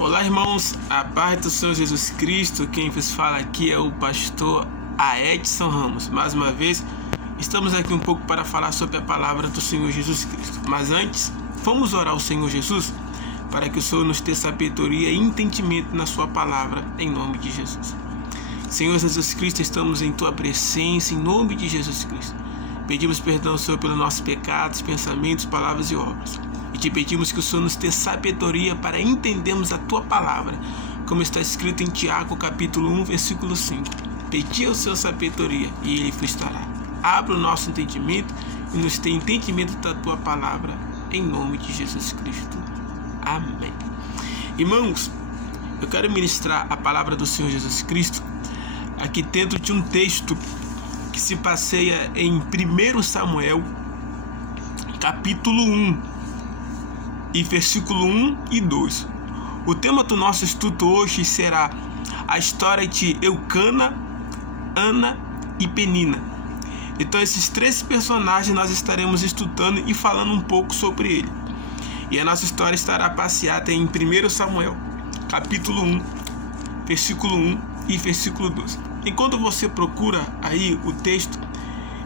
Olá, irmãos, a paz do Senhor Jesus Cristo. Quem vos fala aqui é o pastor Edson Ramos. Mais uma vez, estamos aqui um pouco para falar sobre a palavra do Senhor Jesus Cristo. Mas antes, vamos orar ao Senhor Jesus para que o Senhor nos dê sabedoria e entendimento na sua palavra, em nome de Jesus. Senhor Jesus Cristo, estamos em tua presença, em nome de Jesus Cristo. Pedimos perdão, Senhor, pelos nossos pecados, pensamentos, palavras e obras. E te pedimos que o Senhor nos dê sabedoria para entendermos a tua palavra, como está escrito em Tiago, capítulo 1, versículo 5. Pedi ao Senhor sabedoria e ele vos dará. Abra o nosso entendimento e nos dê entendimento da tua palavra, em nome de Jesus Cristo. Amém. Irmãos, eu quero ministrar a palavra do Senhor Jesus Cristo aqui dentro de um texto que se passeia em 1 Samuel, capítulo 1, e versículo 1 e 2. O tema do nosso estudo hoje será a história de Eucana, Ana e Penina. Então, esses três personagens nós estaremos estudando e falando um pouco sobre ele. E a nossa história estará passeada em 1 Samuel, capítulo 1, versículo 1 e versículo 2. Enquanto você procura aí o texto,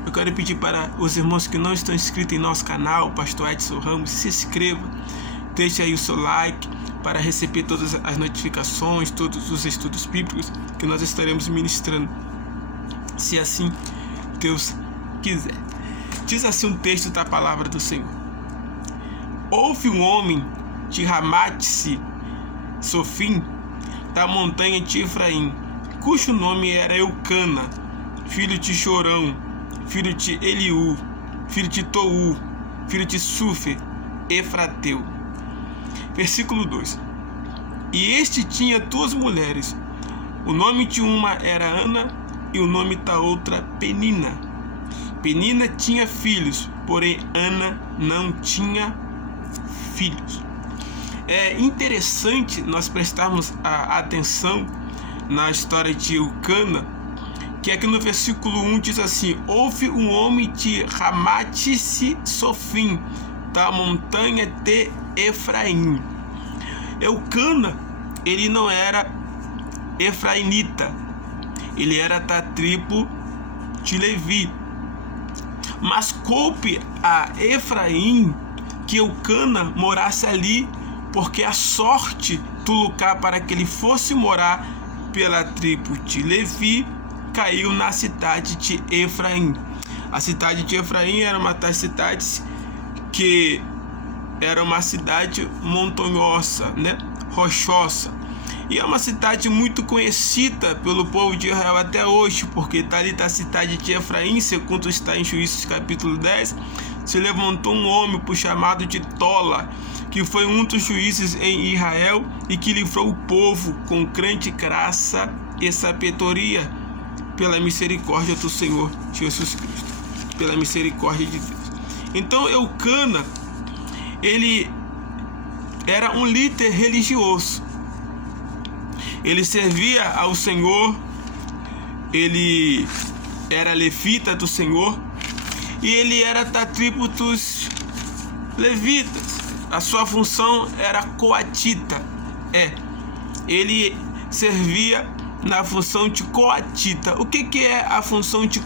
eu quero pedir para os irmãos que não estão inscritos em nosso canal, Pastor Edson Ramos, se inscreva, deixe aí o seu like para receber todas as notificações, todos os estudos bíblicos que nós estaremos ministrando, se assim Deus quiser. Diz assim um texto da palavra do Senhor: Houve um homem de Ramate-Sofim, da montanha de Efraim, cujo nome era Eucana, filho de Jorão, filho de Eliú, filho de Tou, filho de Sufe, Efrateu. Versículo 2. E este tinha duas mulheres. O nome de uma era Ana e o nome da outra Penina. Penina tinha filhos, porém Ana não tinha filhos. É interessante nós prestarmos a atenção na história de Eucana, que aqui no versículo 1 diz assim: houve um homem de Ramate-Sofim, da montanha de Efraim. Eucana, ele não era efraimita, ele era da tribo de Levi. Mas coube a Efraim que Eucana morasse ali, porque a sorte do lugar para que ele fosse morar pela tribo de Levi caiu na cidade de Efraim. A cidade de Efraim era uma das cidades que era uma cidade montanhosa, rochosa. E é uma cidade muito conhecida pelo povo de Israel até hoje, porque dali da cidade de Efraim, segundo está em Juízes capítulo 10, se levantou um homem por chamado de Tola, que foi um dos juízes em Israel e que livrou o povo com grande graça e sabedoria, pela misericórdia do Senhor Jesus Cristo, pela misericórdia de Deus. Então Eucana, ele era um líder religioso, ele servia ao Senhor, ele era levita do Senhor e ele era da tribo dos levitas. A sua função era coatita, ele servia na função de coatita. O que é a função de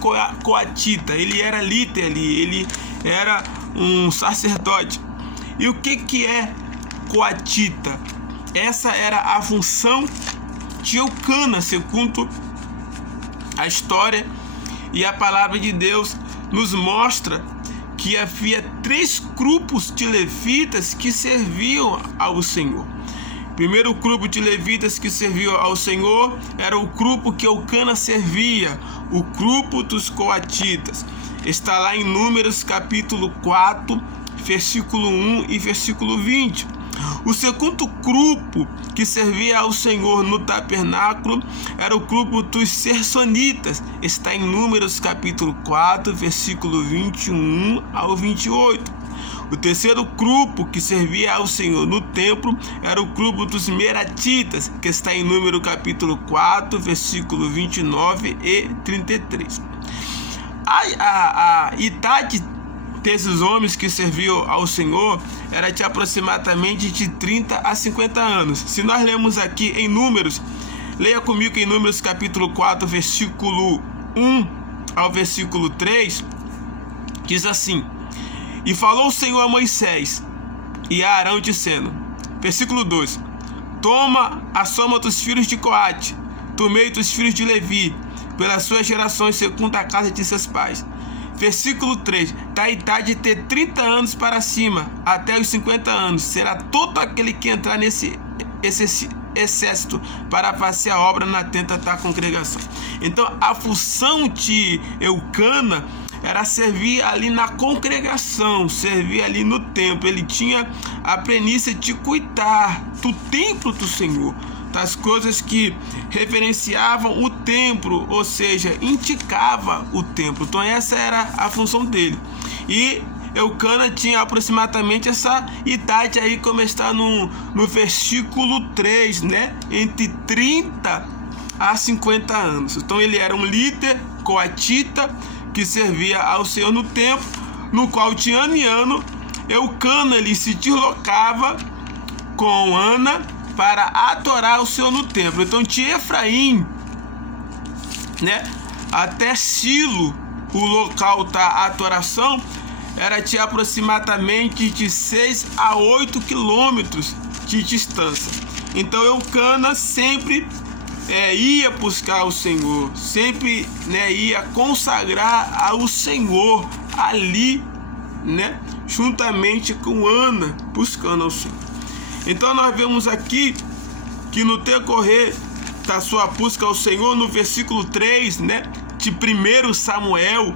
coatita? Ele era líder ali, ele era um sacerdote. E o que é coatita? Essa era a função de Eucana, segundo a história e a palavra de Deus nos mostra que havia três grupos de levitas que serviam ao Senhor. O primeiro grupo de levitas que serviu ao Senhor era o grupo que Eucana servia, o grupo dos coatitas. Está lá em Números capítulo 4, versículo 1 e versículo 20. O segundo grupo que servia ao Senhor no tabernáculo era o grupo dos Gersonitas. Está em Números capítulo 4, versículo 21 ao 28. O terceiro grupo que servia ao Senhor no templo era o grupo dos Meratitas, que está em Número capítulo 4, versículo 29 e 33. A idade desses homens que serviam ao Senhor era de aproximadamente de 30 a 50 anos. Se nós lemos aqui em Números, leia comigo em Números capítulo 4, versículo 1 ao versículo 3, diz assim: E falou o Senhor a Moisés e a Arão, dizendo, versículo 2: Toma a soma dos filhos de Coate, do meio dos filhos de Levi, pelas suas gerações, segundo a casa de seus pais. Versículo 3: Da idade de ter 30 anos para cima, até os 50 anos, será todo aquele que entrar nesse exército para fazer a obra na tenda da congregação. Então, a função de Eucana era servir ali na congregação, servir ali no templo. Ele tinha a premissa de cuidar do templo do Senhor, das coisas que referenciavam o templo, ou seja, indicava o templo. Então essa era a função dele. E Eucana tinha aproximadamente essa idade aí, como está no versículo 3, né? Entre 30 a 50 anos. Então ele era um líder coatita que servia ao Senhor no templo, no qual de ano em ano Eucana ele se deslocava com Ana para adorar o Senhor no templo. Então de Efraim, né, até Silo, o local da adoração, era de aproximadamente de 6 a 8 quilômetros de distância. Então Eucana sempre ia buscar o Senhor, sempre, né, ia consagrar ao Senhor ali, né, juntamente com Ana, buscando ao Senhor. Então nós vemos aqui que no decorrer da sua busca ao Senhor, no versículo 3, né, de 1 Samuel,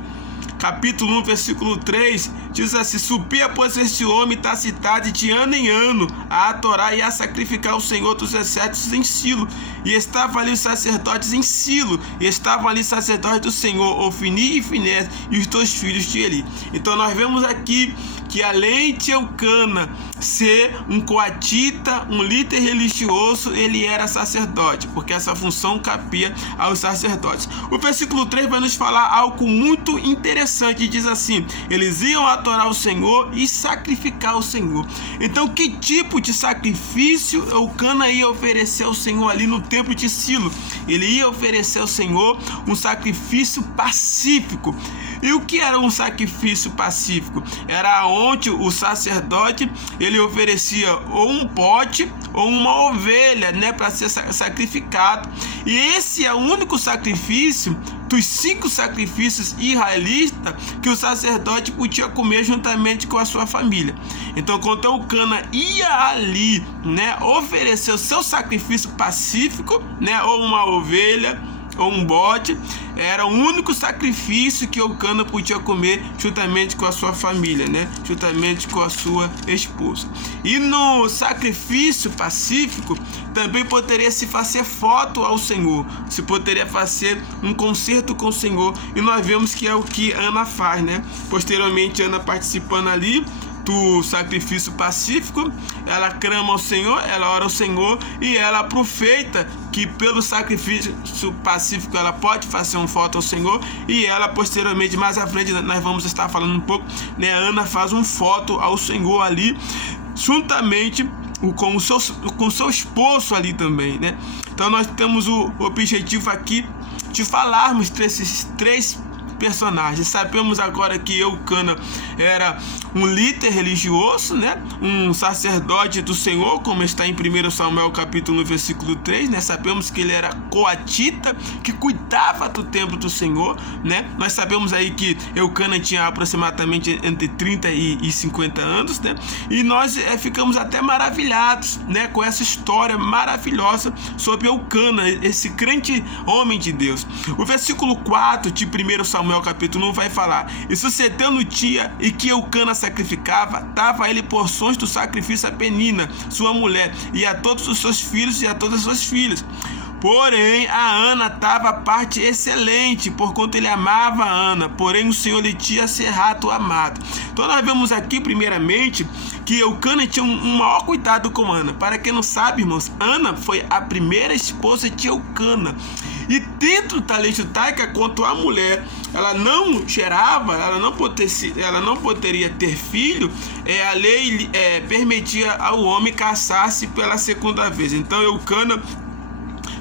capítulo 1, versículo 3, diz assim: Subia, pois, este homem da cidade de ano em ano a adorar e a sacrificar ao Senhor dos exércitos em Silo. E estavam ali os sacerdotes em Silo, e estavam ali os sacerdotes do Senhor, Ofni e Finés, e os 2 filhos de Eli. Então nós vemos aqui que além de Eucana ser um coatita, um líder religioso, ele era sacerdote, porque essa função cabia aos sacerdotes. O versículo 3 vai nos falar algo muito interessante, diz assim: eles iam adorar o Senhor e sacrificar ao Senhor. Então que tipo de sacrifício Eucana ia oferecer ao Senhor ali no templo de Silo? Ele ia oferecer ao Senhor um sacrifício pacífico. E o que era um sacrifício pacífico? Era onde o sacerdote ele oferecia ou um bode ou uma ovelha, né, para ser sacrificado. E esse é o único sacrifício dos 5 sacrifícios israelitas que o sacerdote podia comer juntamente com a sua família. Então, quando Eucana ia ali, né, oferecer o seu sacrifício pacífico, né, ou uma ovelha ou um bode, era o único sacrifício que Eucana podia comer juntamente com a sua família, né? Juntamente com a sua esposa. E no sacrifício pacífico também poderia se fazer foto ao Senhor, se poderia fazer um concerto com o Senhor, e nós vemos que é o que Ana faz, né? Posteriormente, Ana participando ali do sacrifício pacífico, ela clama ao Senhor, ela ora ao Senhor, e ela aproveita que pelo sacrifício pacífico ela pode fazer um voto ao Senhor, e ela posteriormente, mais à frente, nós vamos estar falando um pouco, né, Ana faz um voto ao Senhor ali, juntamente com o seu esposo ali também, né? Então nós temos o objetivo aqui de falarmos desses 3 personagens. Sabemos agora que Eucana era um líder religioso, né? Um sacerdote do Senhor, como está em 1 Samuel capítulo 1, versículo 3, né? Sabemos que ele era coatita, que cuidava do templo do Senhor, né? Nós sabemos aí que Eucana tinha aproximadamente entre 30 e 50 anos, né? E nós ficamos até maravilhados, né, com essa história maravilhosa sobre Eucana, esse grande homem de Deus. O versículo 4 de 1 Samuel capítulo 1 vai falar: E sucedeu no dia em que Eucana sacrificava, dava a ele porções do sacrifício a Penina, sua mulher, e a todos os seus filhos e a todas as suas filhas. Porém, a Ana dava a parte excelente, porquanto ele amava a Ana, porém o Senhor lhe tinha cerrado o amado. Então nós vemos aqui, primeiramente, que Eucana tinha um maior cuidado com Ana. Para quem não sabe, irmãos, Ana foi a primeira esposa de Eucana. E dentro da lei judaica, quando a mulher ela não gerava, ela não poderia ter filho, a lei permitia ao homem casar-se pela segunda vez. Então Eucana,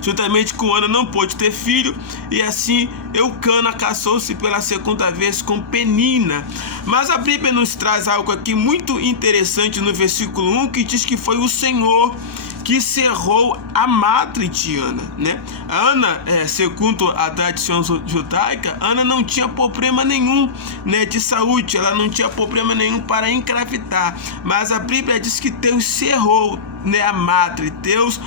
juntamente com Ana, não pôde ter filho, e assim Eucana casou-se pela segunda vez com Penina. Mas a Bíblia nos traz algo aqui muito interessante no versículo 1, que diz que foi o Senhor que cerrou a madre de Ana, né? Ana, segundo a tradição judaica, Ana não tinha problema nenhum, né, de saúde, ela não tinha problema nenhum para engravidar, mas a Bíblia diz que Deus cerrou, né, a madre, Deus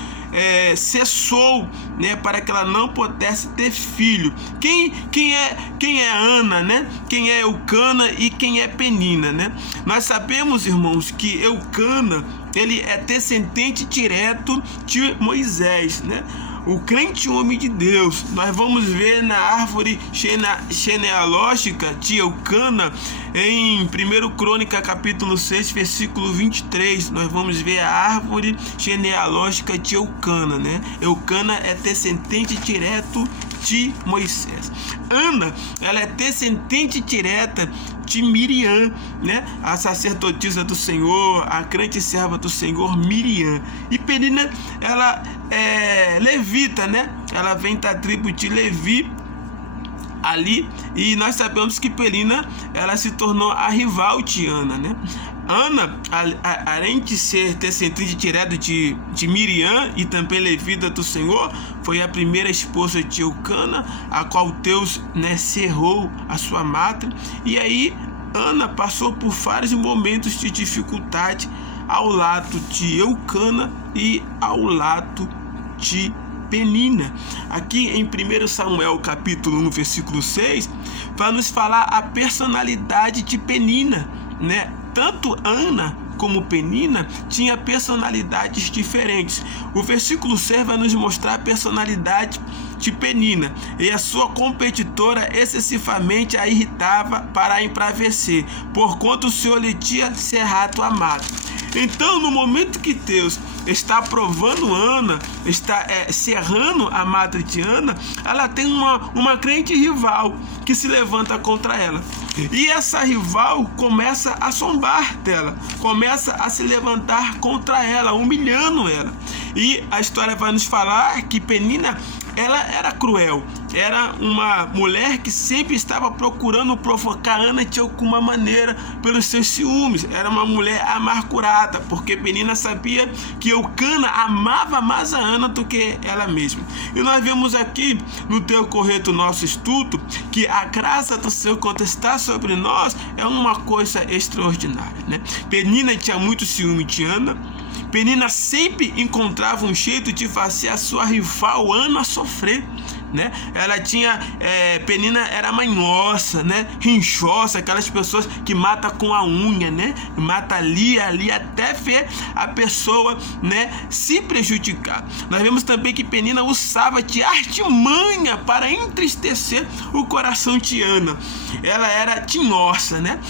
cessou, né, para que ela não pudesse ter filho. Quem é Ana, né? Quem é Eucana e quem é Penina, né? Nós sabemos, irmãos, que Eucana, ele é descendente direto de Moisés, né? O crente homem de Deus. Nós vamos ver na árvore genealógica de Eucana, em 1 Crônica capítulo 6, versículo 23, nós vamos ver a árvore genealógica de Eucana, né? Eucana é descendente direto de Moisés. Ana, ela é descendente direta de Miriam, né? A sacerdotisa do Senhor, a crente serva do Senhor, Miriam. E Penina, ela é levita, né? Ela vem da tribo de Levi ali, e nós sabemos que Penina, ela se tornou a rival de Ana, né? Ana, além de ser descendente direto de Miriam e também levita do Senhor, foi a primeira esposa de Eucana, a qual Deus, né, cerrou a sua madre. E aí Ana passou por vários momentos de dificuldade ao lado de Eucana e ao lado de Penina. Aqui em 1 Samuel capítulo 1, versículo 6, vai nos falar a personalidade de Penina, né? Tanto Ana como Penina tinha personalidades diferentes. O versículo 6 vai nos mostrar a personalidade de Penina, e a sua competidora excessivamente a irritava para a embravecer, porquanto o Senhor lhe tinha cerrado a madre. Então, no momento que Deus está provando Ana, está cerrando a madre de Ana, ela tem uma crente rival que se levanta contra ela. E essa rival começa a zombar dela, começa a se levantar contra ela, humilhando ela. E a história vai nos falar que Penina, ela era cruel, era uma mulher que sempre estava procurando provocar Ana de alguma maneira pelos seus ciúmes. Era uma mulher amargurada, porque Penina sabia que Eucana amava mais a Ana do que ela mesma. E nós vemos aqui no decorrer do nosso estudo que a graça do Senhor, quando está sobre nós, é uma coisa extraordinária, né? Penina tinha muito ciúme de Ana. Penina sempre encontrava um jeito de fazer a sua rival Ana sofrer, né? Ela tinha, Penina era manhosa, né? Rinchosa, aquelas pessoas que matam com a unha, né? Mata ali, até ver a pessoa, né, se prejudicar. Nós vemos também que Penina usava de artimanha para entristecer o coração de Ana. Ela era tinhosa, né?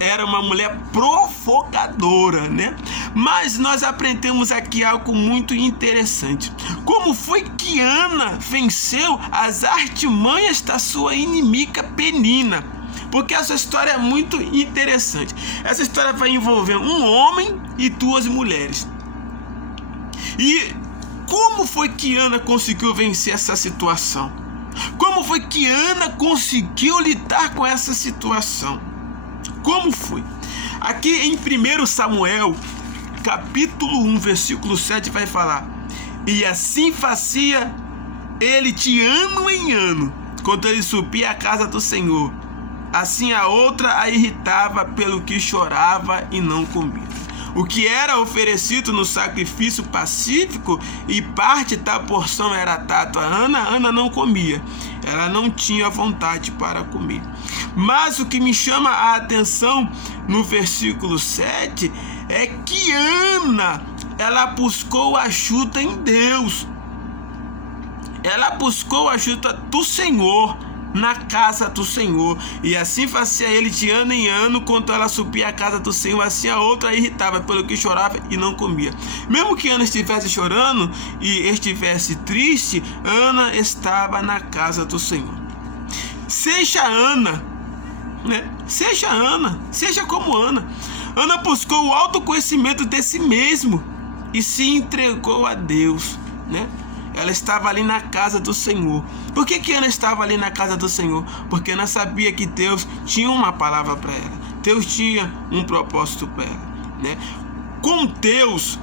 Era uma mulher provocadora, né? Mas nós aprendemos aqui algo muito interessante. Como foi que Ana venceu as artimanhas da sua inimiga Penina? Porque essa história é muito interessante. Essa história vai envolver um homem e duas mulheres. E como foi que Ana conseguiu vencer essa situação? Como foi que Ana conseguiu lidar com essa situação? Como foi? Aqui em 1 Samuel capítulo 1, versículo 7 vai falar: e assim fazia ele de ano em ano, quando ele subia à casa do Senhor. Assim a outra a irritava, pelo que chorava e não comia. O que era oferecido no sacrifício pacífico e parte da porção era dado a Ana, Ana não comia. Ela não tinha vontade para comer. Mas o que me chama a atenção no versículo 7 é que Ana, ela buscou ajuda em Deus. Ela buscou ajuda do Senhor, na casa do Senhor. E assim fazia ele de ano em ano, quando ela subia à casa do Senhor. Assim a outra a irritava, pelo que chorava e não comia. Mesmo que Ana estivesse chorando e estivesse triste, Ana estava na casa do Senhor. seja Ana, né? Seja Ana, seja como Ana. Ana buscou o autoconhecimento de si mesmo e se entregou a Deus, né? Ela estava ali na casa do Senhor. Por que Ana estava ali na casa do Senhor? Porque Ana sabia que Deus tinha uma palavra para ela. Deus tinha um propósito para ela, né? Com Deus,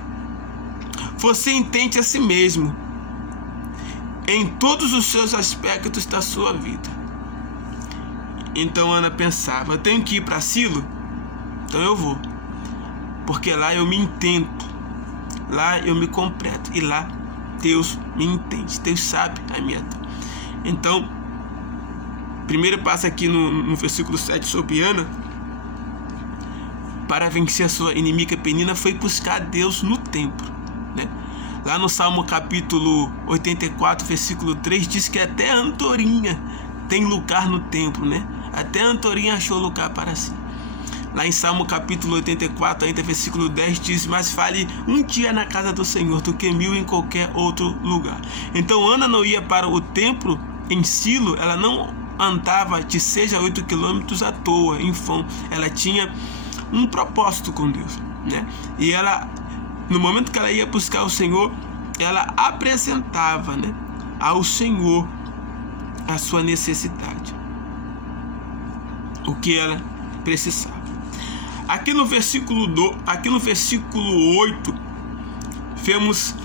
você entende a si mesmo em todos os seus aspectos da sua vida. Então Ana pensava: eu tenho que ir para Silo? Então eu vou, porque lá eu me entendo, lá eu me completo, e lá Deus me entende, Deus sabe a minha dor. Então, primeiro passo aqui no versículo 7 sobre Ana, para vencer a sua inimiga Penina, foi buscar Deus no templo, né? Lá no Salmo capítulo 84, versículo 3, diz que até a andorinha tem lugar no templo, né? Até a andorinha achou lugar para si. Lá em Salmo capítulo 84, ainda versículo 10, diz: mas fale um dia na casa do Senhor do que 1000 em qualquer outro lugar. Então Ana não ia para o templo em Silo, ela não andava de 6 a 8 quilômetros à toa, em vão. Ela tinha um propósito com Deus, né? E ela, no momento que ela ia buscar o Senhor, ela apresentava, né, ao Senhor a sua necessidade, o que ela precisava. Aqui no versículo 8, vemos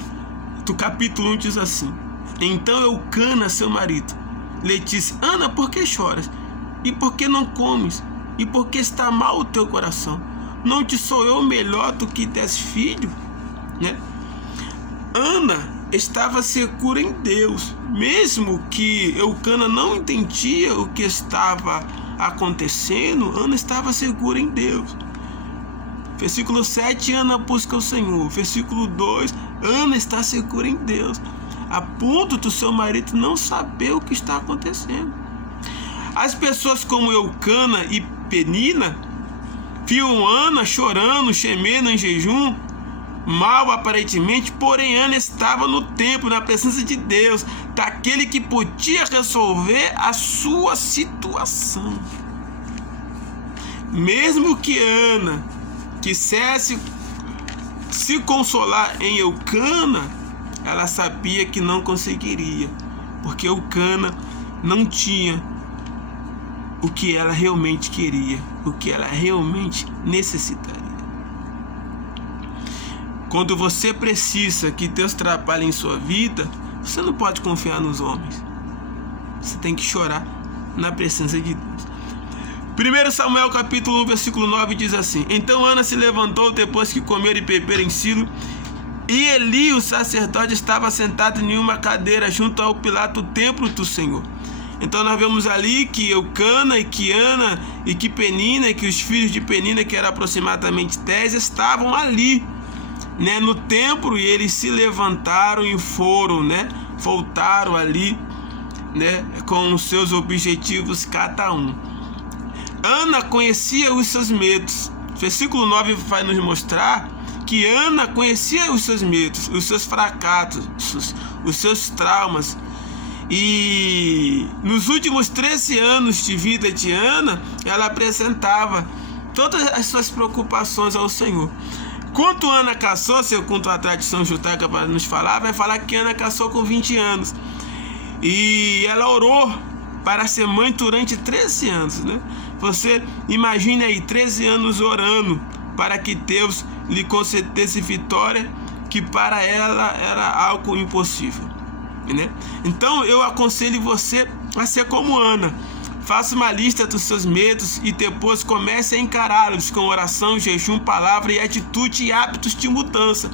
do capítulo 1, diz assim: então Eucana, seu marido, lhe disse: Ana, por que choras? E por que não comes? E por que está mal o teu coração? Não te sou eu melhor do que 10 filhos? Né? Ana estava segura em Deus, mesmo que Eucana não entendia o que estava acontecendo. Ana estava segura em Deus. Versículo 7, Ana busca o Senhor. Versículo 2, Ana está segura em Deus, a ponto do seu marido não saber o que está acontecendo. As pessoas como Eucana e Penina viam Ana chorando, gemendo em jejum, mal aparentemente, porém Ana estava no templo, na presença de Deus, daquele que podia resolver a sua situação. Mesmo que Ana quisesse se consolar em Eucana, ela sabia que não conseguiria, porque Eucana não tinha o que ela realmente queria, o que ela realmente necessitaria. Quando você precisa que Deus trabalhe em sua vida, você não pode confiar nos homens. Você tem que chorar na presença de Deus. 1 Samuel capítulo 1, versículo 9 diz assim: então Ana se levantou depois que comer e beber em Silo, e Eli, o sacerdote, estava sentado em uma cadeira junto ao pilar do templo do Senhor. Então nós vemos ali que Eucana e que Ana e que Penina, e que os filhos de Penina, que eram aproximadamente 10, estavam ali, né, no templo, e eles se levantaram e foram, né, voltaram ali, né, com os seus objetivos cada um. Ana conhecia os seus medos. Versículo 9 vai nos mostrar que Ana conhecia os seus medos, os seus fracassos, os seus traumas. E nos últimos 13 anos de vida de Ana, ela apresentava todas as suas preocupações ao Senhor. Quando Ana casou, segundo a tradição judaica para nos falar, vai falar que Ana casou com 20 anos. E ela orou para ser mãe durante 13 anos, né? Você imagine aí 13 anos orando para que Deus lhe concedesse vitória, que para ela era algo impossível, né? Então eu aconselho você a ser como Ana. Faça uma lista dos seus medos e depois comece a encará-los com oração, jejum, palavra e atitude e hábitos de mudança.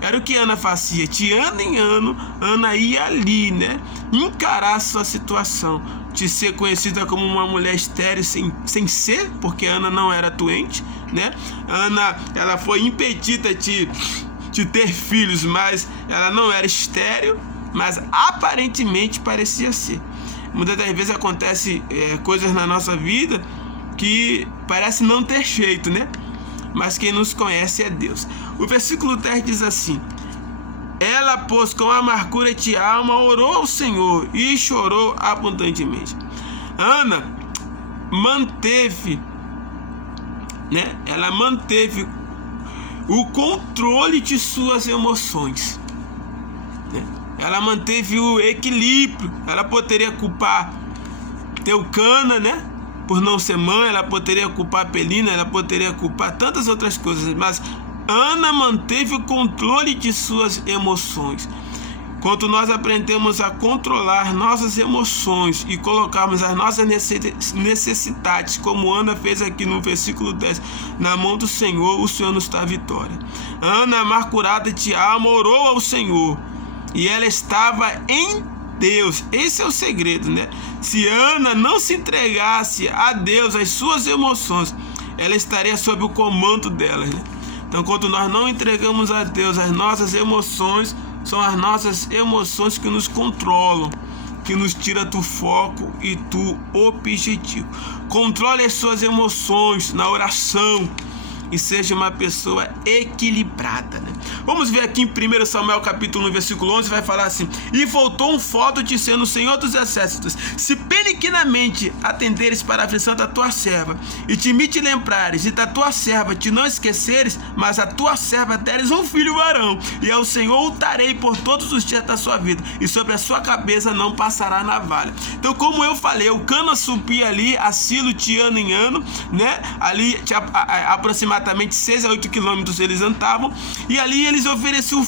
Era o que Ana fazia. De ano em ano, Ana ia ali, né, encarar a sua situação de ser conhecida como uma mulher estéril sem ser, porque Ana não era doente, né? Ana, ela foi impedida de ter filhos, mas ela não era estéril, mas aparentemente parecia ser. Muitas das vezes acontece coisas na nossa vida que parece não ter jeito, né? Mas quem nos conhece é Deus. O versículo 10 diz assim: ela, pois, com amargura de alma, orou ao Senhor e chorou abundantemente. Ana manteve, né? Ela manteve o controle de suas emoções, né? Ela manteve o equilíbrio. Ela poderia culpar Eucana, né, por não ser mãe, ela poderia culpar Penina, ela poderia culpar tantas outras coisas, mas Ana manteve o controle de suas emoções. Quando nós aprendemos a controlar nossas emoções e colocarmos as nossas necessidades, como Ana fez aqui no versículo 10, na mão do Senhor, o Senhor nos dá vitória. Ana, amargurada de alma, orou ao Senhor e ela estava em Deus. Esse é o segredo, né? Se Ana não se entregasse a Deus, as suas emoções, ela estaria sob o comando delas, né? Então, quando nós não entregamos a Deus as nossas emoções, são as nossas emoções que nos controlam, que nos tira do foco e do objetivo. Controle as suas emoções na oração e seja uma pessoa equilibrada, né? Vamos ver aqui em 1 Samuel capítulo 1, versículo 11, vai falar assim: e voltou um foto dizendo: o Senhor dos Exércitos, se benignamente atenderes para a aflição da tua serva, e de mim te lembrares, e da tua serva te não esqueceres, mas a tua serva deres um filho varão, e ao Senhor o darei por todos os dias da sua vida, e sobre a sua cabeça não passará navalha. Então, como eu falei, o Cana subia ali a Silo de ano em ano, né? Ali aproximadamente 6 a 8 quilômetros eles andavam, e ali eles ofereciam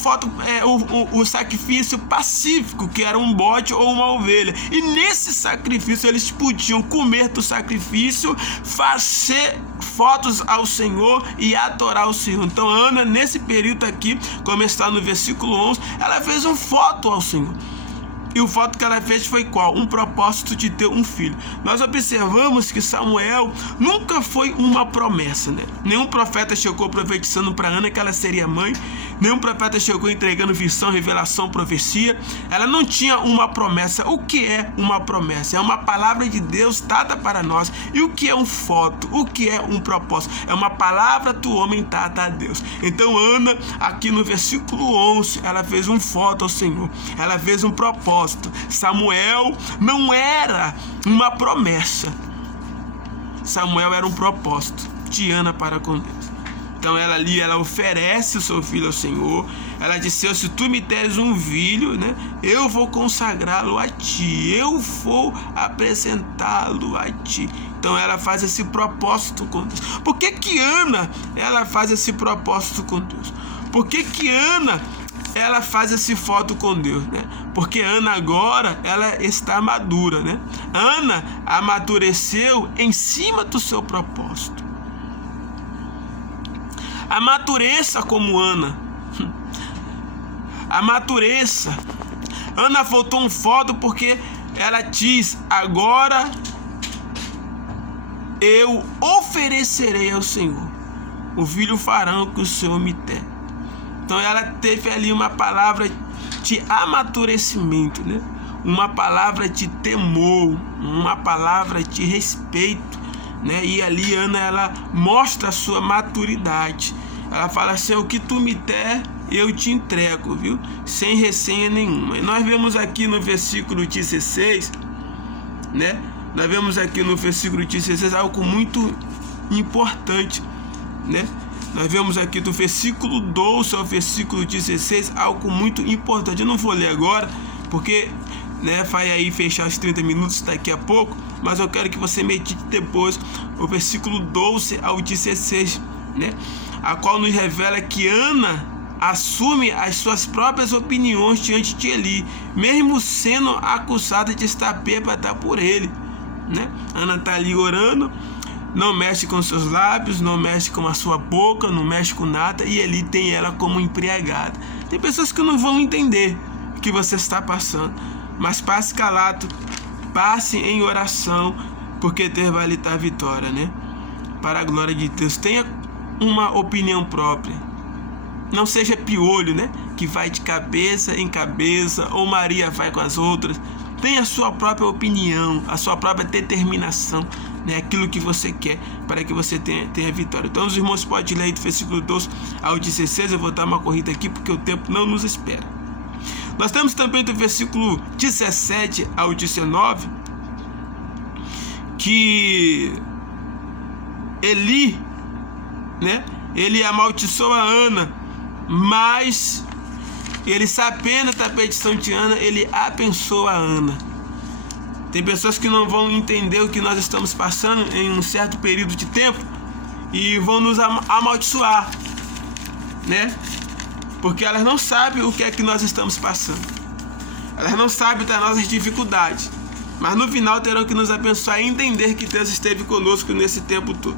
o sacrifício pacífico, que era um bode ou uma ovelha, e nesse sacrifício eles podiam comer do sacrifício, fazer fotos ao Senhor e adorar o Senhor. Então Ana, nesse período aqui, como está no versículo 11, ela fez um voto ao Senhor. E o voto que ela fez foi qual? Um propósito de ter um filho. Nós observamos que Samuel nunca foi uma promessa, né? Nenhum profeta chegou profetizando para Ana que ela seria mãe. Nenhum profeta chegou entregando visão, revelação, profecia. Ela não tinha uma promessa. O que é uma promessa? É uma palavra de Deus dada para nós. E o que é um voto? O que é um propósito? É uma palavra do homem dada a Deus. Então Ana, aqui no versículo 11, ela fez um voto ao Senhor. Ela fez um propósito. Samuel não era uma promessa. Samuel era um propósito de Ana para com Deus. Então ela oferece o seu filho ao Senhor. Ela disse: se tu me deres um filho, né, eu vou consagrá-lo a ti, eu vou apresentá-lo a ti. Então ela faz esse propósito com Deus. Por que Ana ela faz esse propósito com Deus? Por que Ana ela faz esse voto com Deus, né? Porque Ana agora ela está madura, né? Ana amadureceu em cima do seu propósito. Amadureça como Ana. Amadureça. Ana voltou um voto porque ela diz: agora eu oferecerei ao Senhor o filho varão que o Senhor me der. Então ela teve ali uma palavra de amadurecimento, né? Uma palavra de temor, uma palavra de respeito, né? E ali Ana, ela mostra a sua maturidade. Ela fala assim: o que tu me der, eu te entrego, viu? Sem resenha nenhuma. E nós vemos aqui no versículo 16, né? Nós vemos aqui no versículo 16 algo muito importante, né? Nós vemos aqui do versículo 12 ao versículo 16 algo muito importante. Eu não vou ler agora, porque, né, vai aí fechar os 30 minutos daqui a pouco, mas eu quero que você medite depois o versículo 12 ao 16, né, a qual nos revela que Ana assume as suas próprias opiniões diante de Eli, mesmo sendo acusada de estar bêbada por ele, né? Ana está ali orando, não mexe com seus lábios, não mexe com a sua boca, não mexe com nada, e Eli tem ela como empregada. Tem pessoas que não vão entender o que você está passando, mas passe calado, passe em oração, porque Deus vai lhe dar vitória, né? Para a glória de Deus. Tenha uma opinião própria. Não seja piolho, né? Que vai de cabeça em cabeça, ou Maria vai com as outras. Tenha a sua própria opinião, a sua própria determinação, né? Aquilo que você quer para que você tenha vitória. Então os irmãos podem ler do versículo 12 ao 16. Eu vou dar uma corrida aqui porque o tempo não nos espera. Nós temos também do versículo 17 ao 19, que Eli, né, ele amaldiçoa Ana, mas ele, sabendo da petição de Ana, ele abençoa Ana. Tem pessoas que não vão entender o que nós estamos passando em um certo período de tempo e vão nos amaldiçoar, né? Porque elas não sabem o que é que nós estamos passando. Elas não sabem das nossas dificuldades. Mas no final terão que nos abençoar e entender que Deus esteve conosco nesse tempo todo.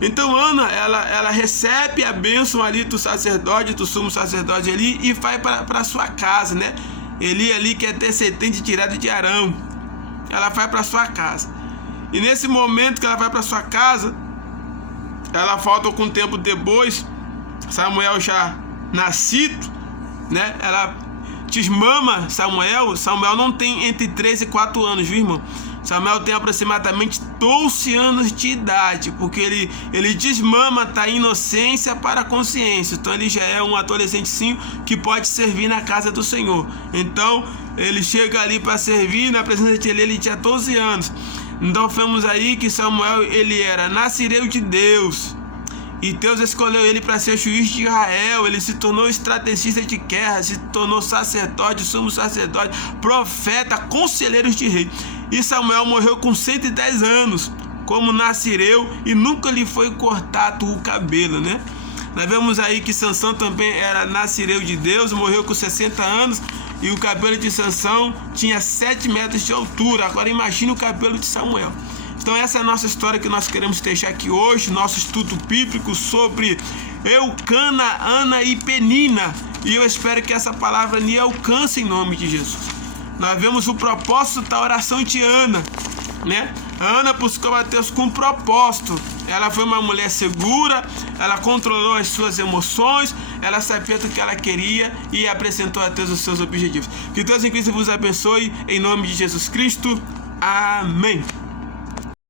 Então Ana, ela recebe a bênção ali do sacerdote, do sumo sacerdote ali, e vai para sua casa, né? Eli ali, que é descendente tirado de Arão. Ela vai para sua casa. E nesse momento que ela vai para sua casa, ela falta algum tempo depois, Samuel já nascido, né? Ela desmama Samuel. Samuel não tem entre 3 e 4 anos, viu, irmão? Samuel tem aproximadamente 12 anos de idade, porque ele desmama da inocência para a consciência. Então ele já é um adolescente sim, que pode servir na casa do Senhor. Então ele chega ali para servir na presença de ele tinha 12 anos. Então vemos aí que Samuel, ele era nazireu de Deus, e Deus escolheu ele para ser juiz de Israel. Ele se tornou estrategista de guerra, se tornou sacerdote, sumo sacerdote, profeta, conselheiro de rei. E Samuel morreu com 110 anos como nazireu, e nunca lhe foi cortado o cabelo, né? Nós vemos aí que Sansão também era nazireu de Deus, morreu com 60 anos, e o cabelo de Sansão tinha 7 metros de altura. Agora imagine o cabelo de Samuel. Então essa é a nossa história que nós queremos deixar aqui hoje, nosso estudo bíblico sobre Eucana, Ana e Penina. E eu espero que essa palavra lhe alcance em nome de Jesus. Nós vemos o propósito da oração de Ana, né? Ana buscou a Deus com propósito. Ela foi uma mulher segura, ela controlou as suas emoções, ela sabia do que ela queria e apresentou a Deus os seus objetivos. Que Deus em Cristo vos abençoe, em nome de Jesus Cristo. Amém.